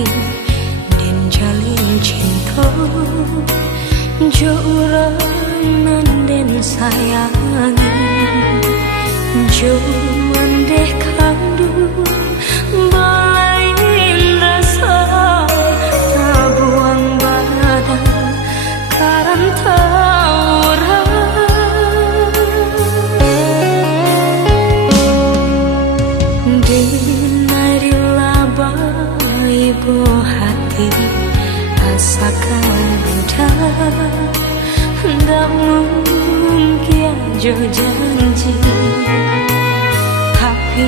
hati dan jalin cinta jo uranan dan sayangi jo mandeh kandu balain rasa tabuang badan karan taurang dinari labai buah hati asakan budak ndak mungkin jo janji tapi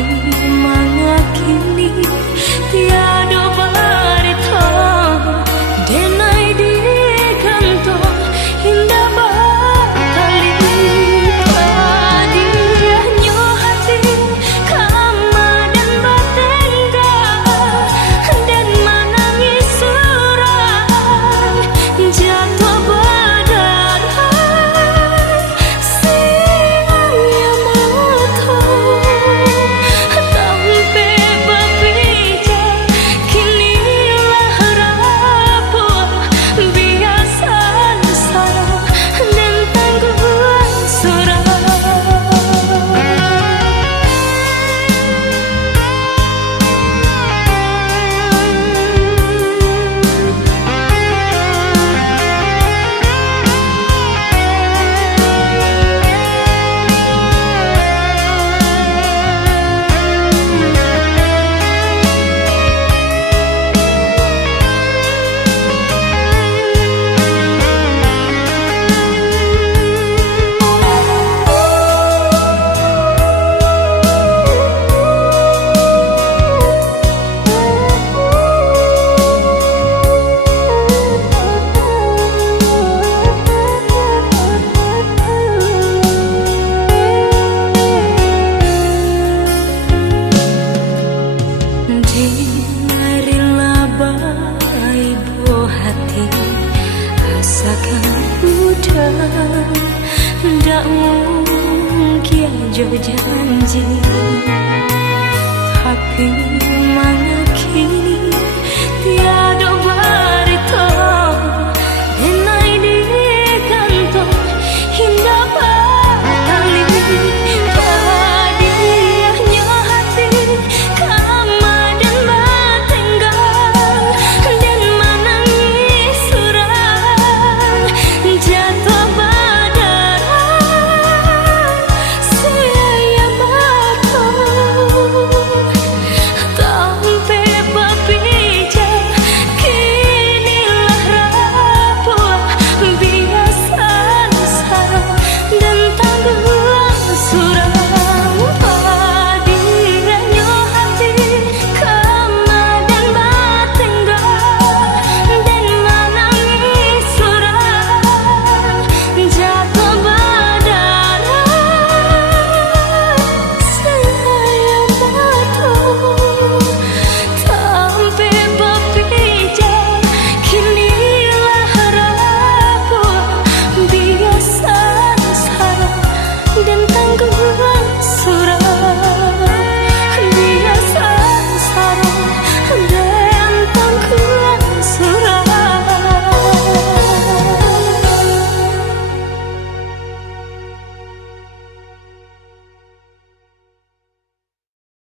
mangakini tiada barita denai di kantong indah bakali padiahnya hati kama dan batengga dan menangis surang jatuh berdarah siangnya mata tampe berpijak kinilah rapuh biasa sarah dan tangguhan surah. Dinari labai buah hati asakan budak ndak mungkin jo janji tapi